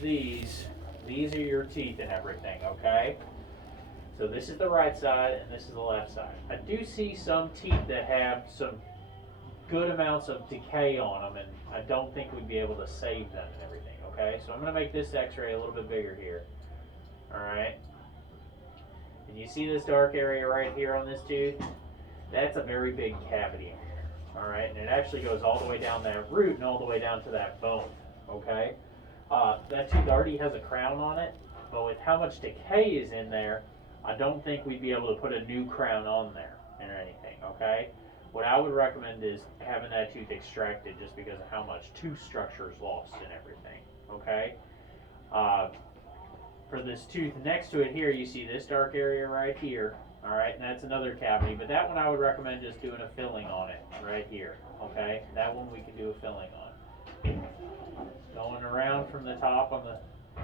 these are your teeth and everything, okay? So this is the right side and this is the left side. I do see some teeth that have some good amounts of decay on them, and I don't think we'd be able to save them and everything, okay? So I'm going to make this x-ray a little bit bigger here, all right? And you see this dark area right here on this tooth? That's a very big cavity, all right? And it actually goes all the way down that root and all the way down to that bone, okay? That tooth already has a crown on it, but with how much decay is in there, I don't think we'd be able to put a new crown on there or anything, okay? What I would recommend is having that tooth extracted just because of how much tooth structure is lost and everything, okay? For this tooth next to it here, you see this dark area right here, all right? And that's another cavity, but that one I would recommend just doing a filling on it right here, okay? That one we can do a filling on. Going around from the top on the,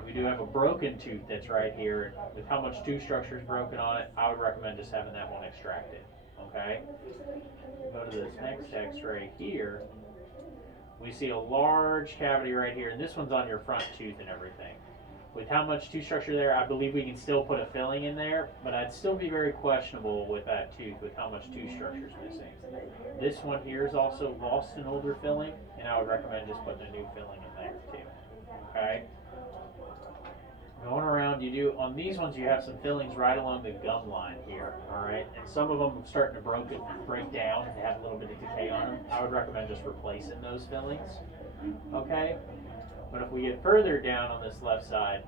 we do have a broken tooth that's right here. With how much tooth structure is broken on it, I would recommend just having that one extracted, okay? Go to this next x-ray here. We see a large cavity right here, and this one's on your front tooth and everything. With how much tooth structure there, I believe we can still put a filling in there, but I'd still be very questionable with that tooth with how much tooth structure is missing. This one here is also lost an older filling, and I would recommend just putting a new filling in there too, okay? Going around, you do, on these ones you have some fillings right along the gum line here, alright? And some of them are starting to break down and have a little bit of decay on them. I would recommend just replacing those fillings, okay? But if we get further down on this left side,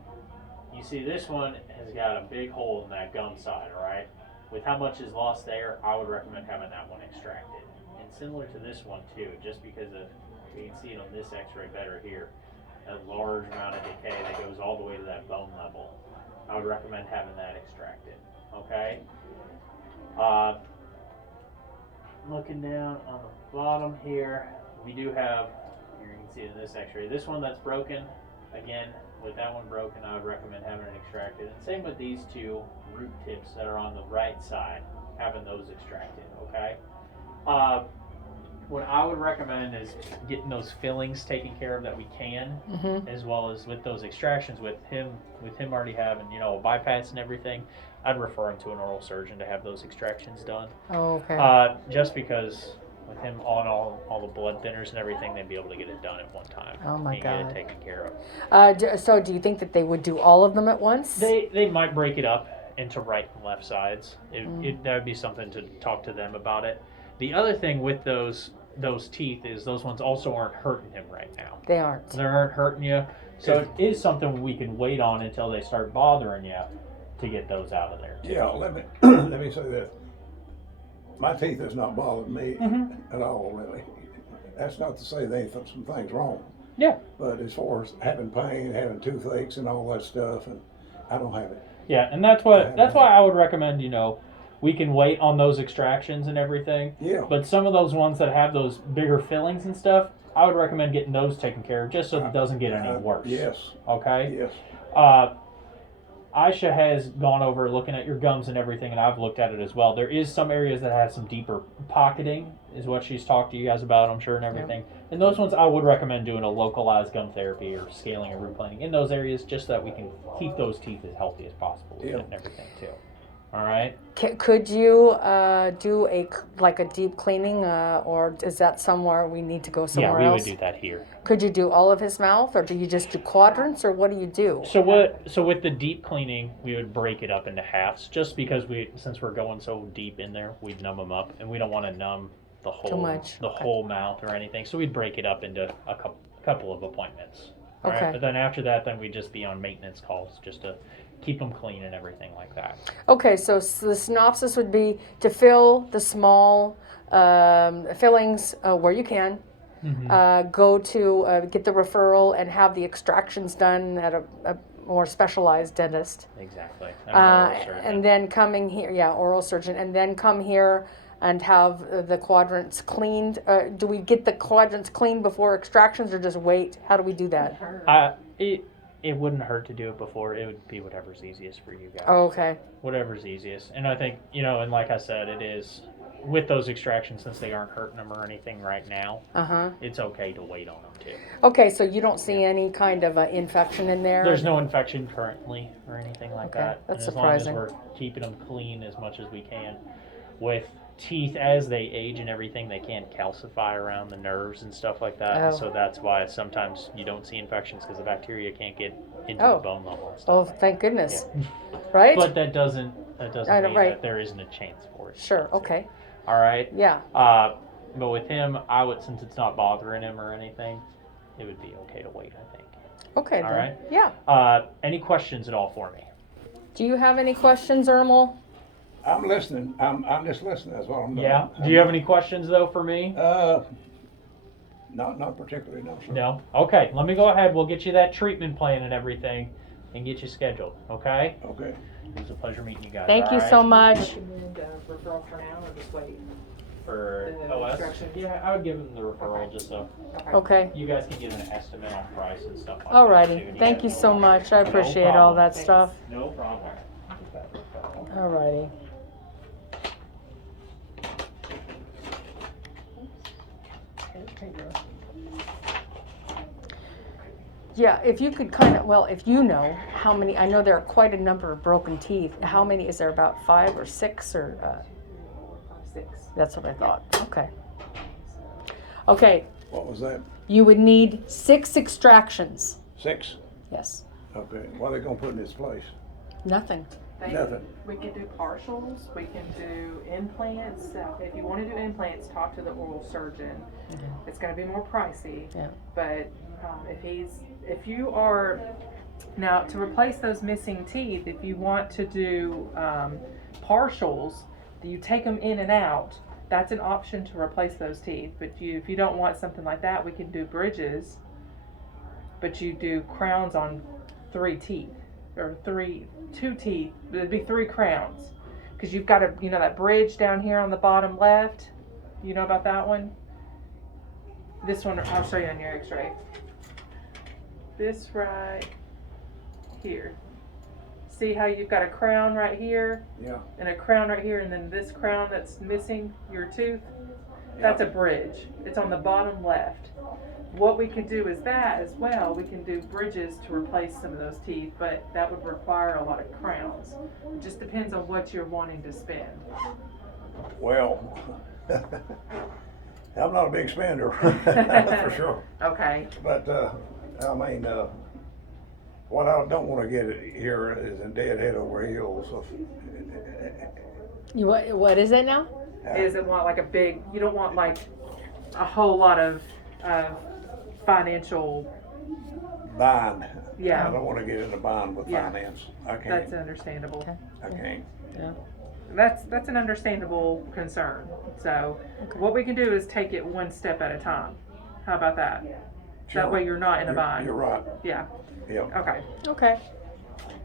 you see this one has got a big hole in that gum side, alright? With how much is lost there, I would recommend having that one extracted. And similar to this one too, just because of, you can see it on this x-ray better here, a large amount of decay that goes all the way to that bone level. I would recommend having that extracted, okay? Looking down on the bottom here, we do have, here you can see it in this x-ray, this one that's broken, again, with that one broken, I would recommend having it extracted. And same with these two root tips that are on the right side, having those extracted, okay? What I would recommend is getting those fillings taken care of that we can, as well as with those extractions. With him already having, a bypass and everything, I'd refer him to an oral surgeon to have those extractions done. Oh, okay. Just because with him on all the blood thinners and everything, they'd be able to get it done at one time. Oh my God. Get it taken care of. So do you think that they would do all of them at once? They might break it up into right and left sides. That would be something to talk to them about it. The other thing with those teeth is those ones also aren't hurting him right now. They aren't. They aren't hurting you. So it is something we can wait on until they start bothering you to get those out of there. Yeah, let me say this. My teeth has not bothered me at all, really. That's not to say they ain't some things wrong. Yeah. But as far as having pain, having toothaches and all that stuff, and I don't have it. Yeah, and that's why I would recommend, we can wait on those extractions and everything. Yeah. But some of those ones that have those bigger fillings and stuff, I would recommend getting those taken care of just so it doesn't get any worse. Yes. Okay? Yes. Aisha has gone over looking at your gums and everything, and I've looked at it as well. There is some areas that have some deeper pocketing, is what she's talked to you guys about, I'm sure, and everything. Yeah. And those ones, I would recommend doing a localized gum therapy or scaling or root planing in those areas, just so that we can keep those teeth as healthy as possible with it and everything too. All right. Could you do a deep cleaning, or is that somewhere we need to go somewhere else? Yeah, we would do that here. Could you do all of his mouth, or do you just do quadrants, or what do you do? So with the deep cleaning, we would break it up into halves, just because since we're going so deep in there, we'd numb them up, and we don't want to numb the whole mouth or anything. So we'd break it up into a couple of appointments. Okay. Right? But then after that, then we'd just be on maintenance calls just to keep them clean and everything like that. Okay, so the synopsis would be to fill the small fillings where you can. Go to get the referral and have the extractions done at a more specialized dentist. Exactly. And then coming here, oral surgeon, and then come here and have the quadrants cleaned. Do we get the quadrants cleaned before extractions, or just wait? How do we do that? It wouldn't hurt to do it before. It would be whatever's easiest for you guys. Oh, okay. Whatever's easiest. And I think, and like I said, it is, with those extractions, since they aren't hurting them or anything right now, Uh-huh. it's okay to wait on them too. Okay, so you don't see any kind of infection in there? There's no infection currently or anything like Okay, that. that's and surprising. As long as we're keeping them clean as much as we can. With teeth, as they age and everything, they can calcify around the nerves and stuff like that. Oh. So that's why sometimes you don't see infections, because the bacteria can't get into Oh. the bone level and stuff. Oh, thank goodness. Right? But that doesn't I mean know, right. that there isn't a chance for it. Sure, okay. All right. Yeah. But with him, I would, since it's not bothering him or anything, it would be okay to wait, I think. Okay, All then. right. Yeah. Any questions at all for me? Do you have any questions, Ermel? I'm listening. I'm just listening. That's what I'm doing. Yeah. Do you have any questions though for me? Not particularly. No, sir. No. Okay. Let me go ahead. We'll get you that treatment plan and everything, and get you scheduled. Okay. Okay. It was a pleasure meeting you guys. Thank all you right? so much. Recommend referral for now or just wait? For The OS. instructions. Yeah, I would give them the referral just so Okay. you guys can give an estimate on price and stuff like that. Alrighty. too. Thank you guys so know. much. I No appreciate all problem. that Thanks. stuff. No problem. Alrighty. Yeah, if you could kind of, well, if you know how many, I know there are quite a number of broken teeth. How many, is there about 5 or 6 or, 6. that's what I thought. Okay. Okay, What was that? you would need 6 extractions. 6? Yes. Okay. What are they gonna put in its place? Nothing. Nothing. We can do partials, we can do implants. If you want to do implants, talk to the oral surgeon. Okay. It's going to be more pricey. Yeah. But if you are, now to replace those missing teeth, if you want to do partials, you take them in and out. That's an option to replace those teeth. But if you don't want something like that, we can do bridges. But you do crowns on 3 teeth or 2 teeth. It'd be 3 crowns because you've got that bridge down here on the bottom left. You know about that one? This one I'll show you on your X-ray. This right here. See how you've got a crown right here Yeah. and a crown right here, and then this crown that's missing your tooth? That's a bridge. It's on the bottom left. What we can do is that as well. We can do bridges to replace some of those teeth, but that would require a lot of crowns. It just depends on what you're wanting to spend. Well, I'm not a big spender, that's for sure. Okay. But I mean, what I don't want to get here is a dead head over heels. You what is it now? Is it want like a big? You don't want like a whole lot of financial. Bind. Yeah. I don't want to get in a bind with Yeah. finance. I can't. That's understandable. Okay. I can't. Yeah. That's an understandable concern. So what we can do is take it one step at a time. How about that? Sure. That way you're not in a You're bind. right. Yeah. Yeah. Okay. Okay.